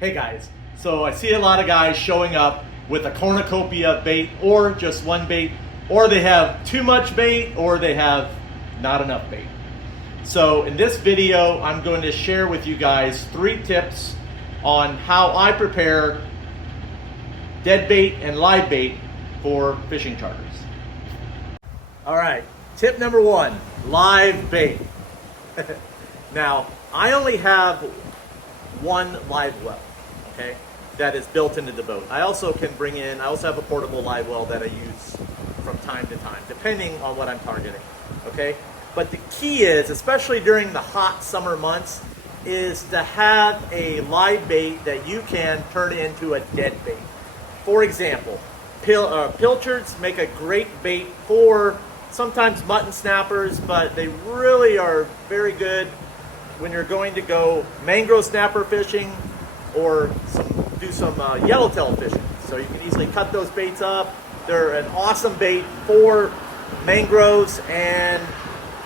Hey guys, so I see a lot of guys showing up with a cornucopia of bait or just one bait, or they have too much bait or they have not enough bait. So in this video, I'm going to share with you guys 3 tips on how I prepare dead bait and live bait for fishing charters. All right, tip number 1, live bait. Now, I only have one live well, okay, that is built into the boat. I also have a portable live well that I use from time to time, depending on what I'm targeting, okay? But the key is, especially during the hot summer months, is to have a live bait that you can turn into a dead bait. For example, pilchards make a great bait for sometimes mutton snappers, but they really are very good when you're going to go mangrove snapper fishing or do some yellowtail fishing. So you can easily cut those baits up. They're an awesome bait for mangroves and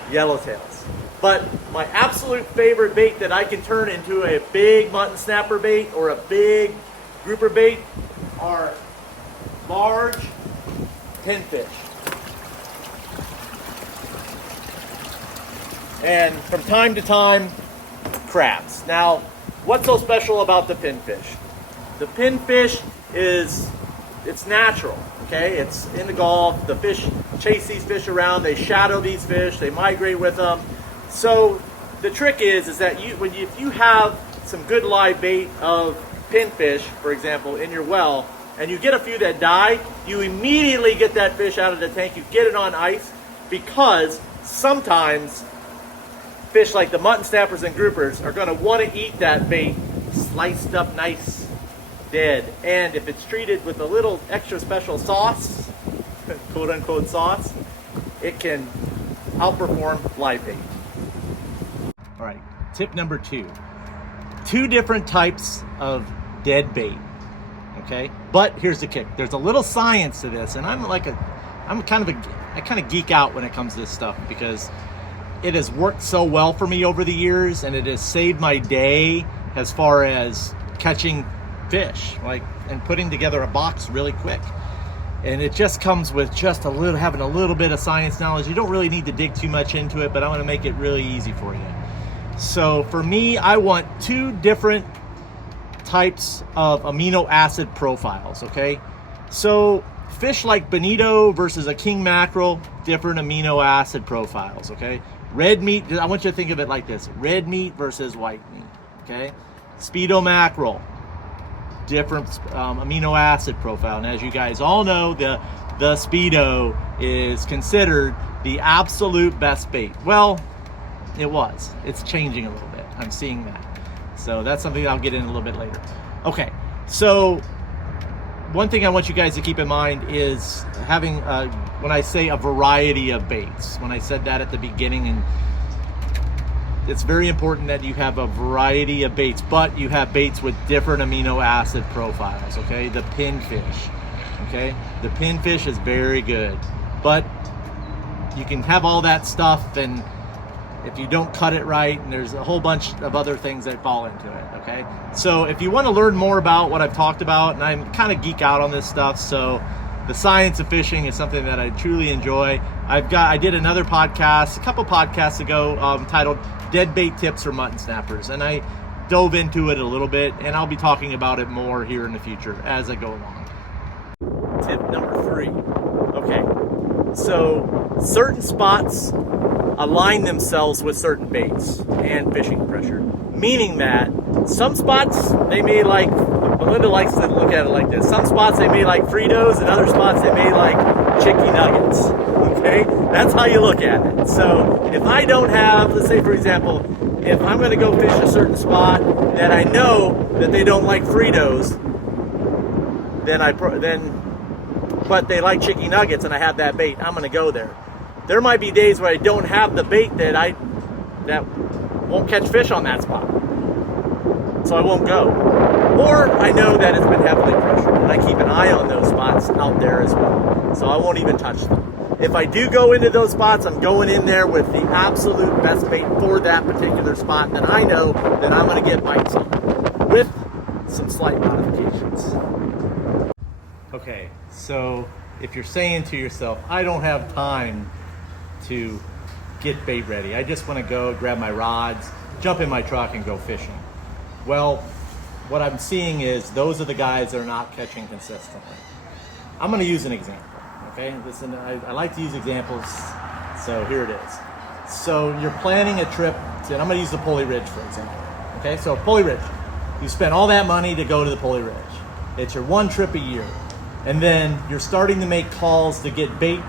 yellowtails. But my absolute favorite bait that I can turn into a big mutton snapper bait or a big grouper bait are large pinfish. And from time to time, crabs. Now, what's so special about the pinfish? The pinfish it's natural, okay? It's in the Gulf. The fish chase these fish around. They shadow these fish. They migrate with them. So the trick is that if you have some good live bait of pinfish, for example, in your well, and you get a few that die, you immediately get that fish out of the tank. You get it on ice, because sometimes fish like the mutton snappers and groupers are going to want to eat that bait sliced up nice dead. And if it's treated with a little extra special sauce, quote unquote sauce, it can outperform live bait. All right, tip number 2. 2 different types of dead bait, okay? But here's the kick. There's a little science to this, and I kind of geek out when it comes to this stuff, because it has worked so well for me over the years, and it has saved my day as far as catching fish, and putting together a box really quick. And it just comes with having a little bit of science knowledge. You don't really need to dig too much into it, but I want to make it really easy for you. So for me, I want 2 different types of amino acid profiles, okay? So fish like bonito versus a king mackerel, different amino acid profiles, okay? Red meat, I want you to think of it like this: red meat versus white meat, okay? Speedo mackerel, different amino acid profile. And as you guys all know, the Speedo is considered the absolute best bait. Well, it's changing a little bit. I'm seeing that. So that's something I'll get in a little bit later. Okay, so one thing I want you guys to keep in mind is having, when I say a variety of baits, when I said that at the beginning, and it's very important that you have a variety of baits, but you have baits with different amino acid profiles, okay? The pinfish, okay? The pinfish is very good, but you can have all that stuff, and if you don't cut it right, and there's a whole bunch of other things that fall into it, okay? So if you want to learn more about what I've talked about, and I'm kind of geek out on this stuff, so the science of fishing is something that I truly enjoy. I did another podcast a couple podcasts ago titled Dead Bait Tips for Mutton Snappers, and I dove into it a little bit, and I'll be talking about it more here in the future as I go along. Tip number 3. Okay, so certain spots align themselves with certain baits and fishing pressure, meaning that some spots they may like, Belinda likes to look at it like this: some spots they may like Fritos, and other spots they may like chicky nuggets, okay? That's how you look at it. So if I don't have, let's say for example, if I'm going to go fish a certain spot that I know that they don't like Fritos, but they like chicky nuggets and I have that bait, I'm going to go there. There might be days where I don't have the bait that won't catch fish on that spot, so I won't go. Or I know that it's been heavily pressured, and I keep an eye on those spots out there as well, so I won't even touch them. If I do go into those spots, I'm going in there with the absolute best bait for that particular spot that I know that I'm going to get bites on. With some slight modifications. Okay, so if you're saying to yourself, I don't have time to get bait ready, I just want to go grab my rods, jump in my truck and go fishing. Well, what I'm seeing is those are the guys that are not catching consistently. I'm going to use an example, okay? Listen, I like to use examples, so here it is. So you're planning a trip to, and I'm going to use the Pulley Ridge for example, okay? So Pulley Ridge, you spend all that money to go to the Pulley Ridge. It's your one trip a year. And then you're starting to make calls to get bait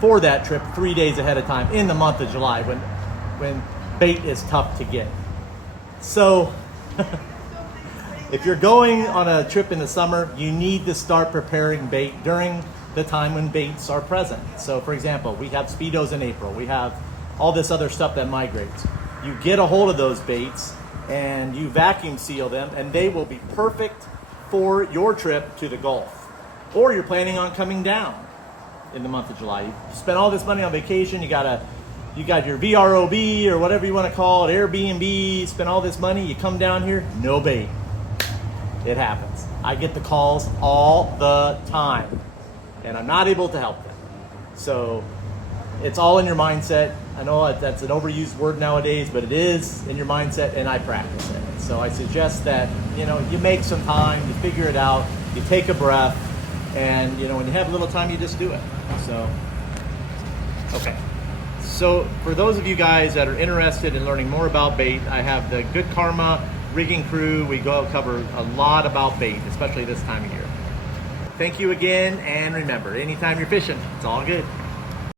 for that trip 3 days ahead of time in the month of July when bait is tough to get. So if you're going on a trip in the summer, you need to start preparing bait during the time when baits are present. So for example, we have Speedos in April. We have all this other stuff that migrates. You get a hold of those baits and you vacuum seal them and they will be perfect for your trip to the Gulf. Or you're planning on coming down in the month of July. You spent all this money on vacation, you got your VROB or whatever you want to call it, Airbnb, spend all this money, you come down here, no bait. It happens. I get the calls all the time and I'm not able to help them. So it's all in your mindset. I know that's an overused word nowadays, but it is in your mindset and I practice it. So I suggest that, you make some time, you figure it out, you take a breath, and when you have a little time, you just do it. So, okay. So for those of you guys that are interested in learning more about bait, I have the Good Karma rigging crew. We go cover a lot about bait, especially this time of year. Thank you again, and remember, anytime you're fishing, it's all good.